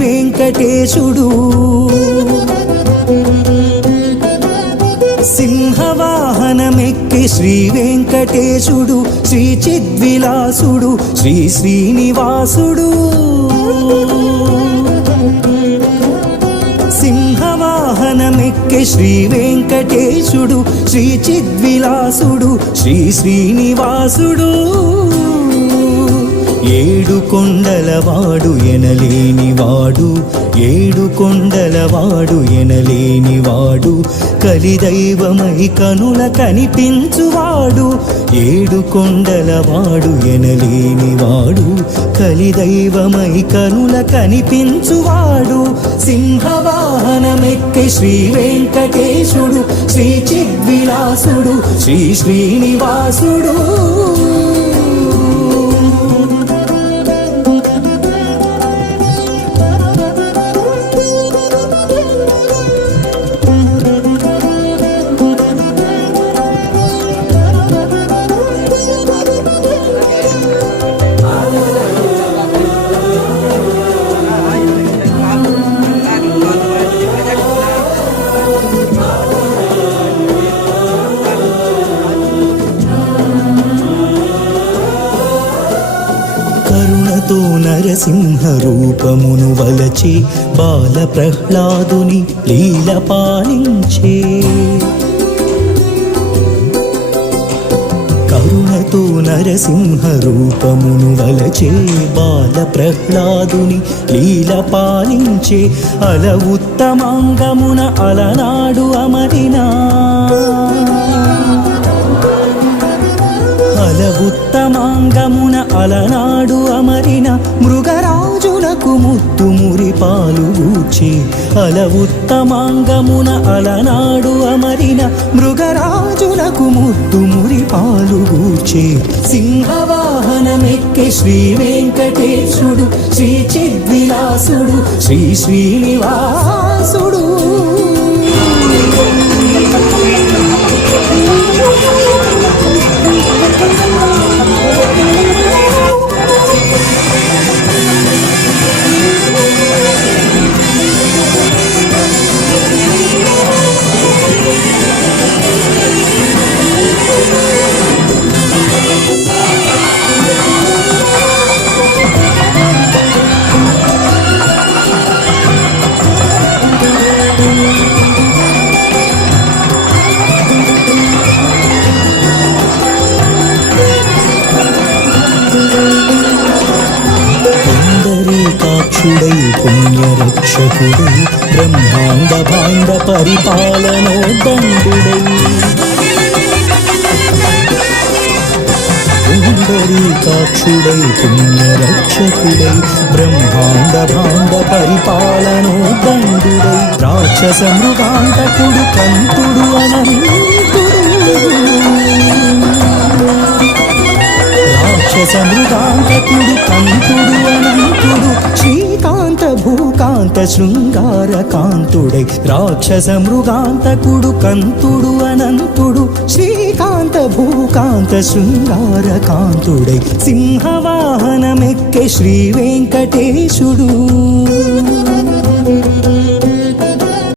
వెంకటేశుడు. సింహవాహనమెక్కి శ్రీ వెంకటేశుడు, శ్రీ చిద్విలాసుడు, శ్రీ శ్రీనివాసుడు. సింహవాహనమెక్కి శ్రీ వెంకటేశుడు, శ్రీ చిద్విలాసుడు, శ్రీ శ్రీనివాసుడు. ఏడు కొండలవాడు ఎనలేనివాడు, ఏడు కొండలవాడు ఎనలేనివాడు, కలిదైవమై కనుల కనిపించువాడు. ఏడు కొండలవాడు ఎనలేనివాడు, కలిదైవమై కనుల కనిపించువాడు. సింహవాహనమెక్కి శ్రీ వెంకటేశుడు, శ్రీ చిద్విలాసుడు, శ్రీ శ్రీనివాసుడు. కరుణతో నరసింహ రూపమును వలచి బాల ప్రహ్లాదుని లీల పాలించే. కరుణతో నరసింహ రూపమును వలచే బాల ప్రహ్లాదుని లీల పాలించే. అల ఉత్తమాంగమున అలనాడు అమరినా, అల ఉత్తమాంగమున అలనాడు అమరిన మృగరాజులకు ముత్తు మురి పాలుగూర్చి. అల ఉత్తమాంగమున అలనాడు అమరిన మృగరాజులకు ముత్తు మురి పాలుగూర్చి. సింహవాహనమెక్కి శ్రీ వెంకటేశుడు, శ్రీ చిద్విలాసుడు, శ్రీ శ్రీనివాసుడు. పుండరీకాక్షుడై పుణ్యరక్షకుడై బ్రహ్మాండ భాండ పరిపాలనోదండుడై. పుండరీకాక్షుడై పుణ్యరక్షకుడై బ్రహ్మాండ భాండ పరిపాలనోదండుడై. రాక్షస మృగాంతకుడు కంతుడు అనంతుడు, రాక్షస మృగాంతకుడు కంతుడు అనంతుడు, శ్రీకాంత భూకాంత శృంగార కాంతుడై. రాక్షస మృగాంతకుడు కంతుడు అనంతుడు, శ్రీకాంత భూకాంత శృంగార కాంతుడై. సింహవాహనమెక్కి శ్రీ వెంకటేశుడు.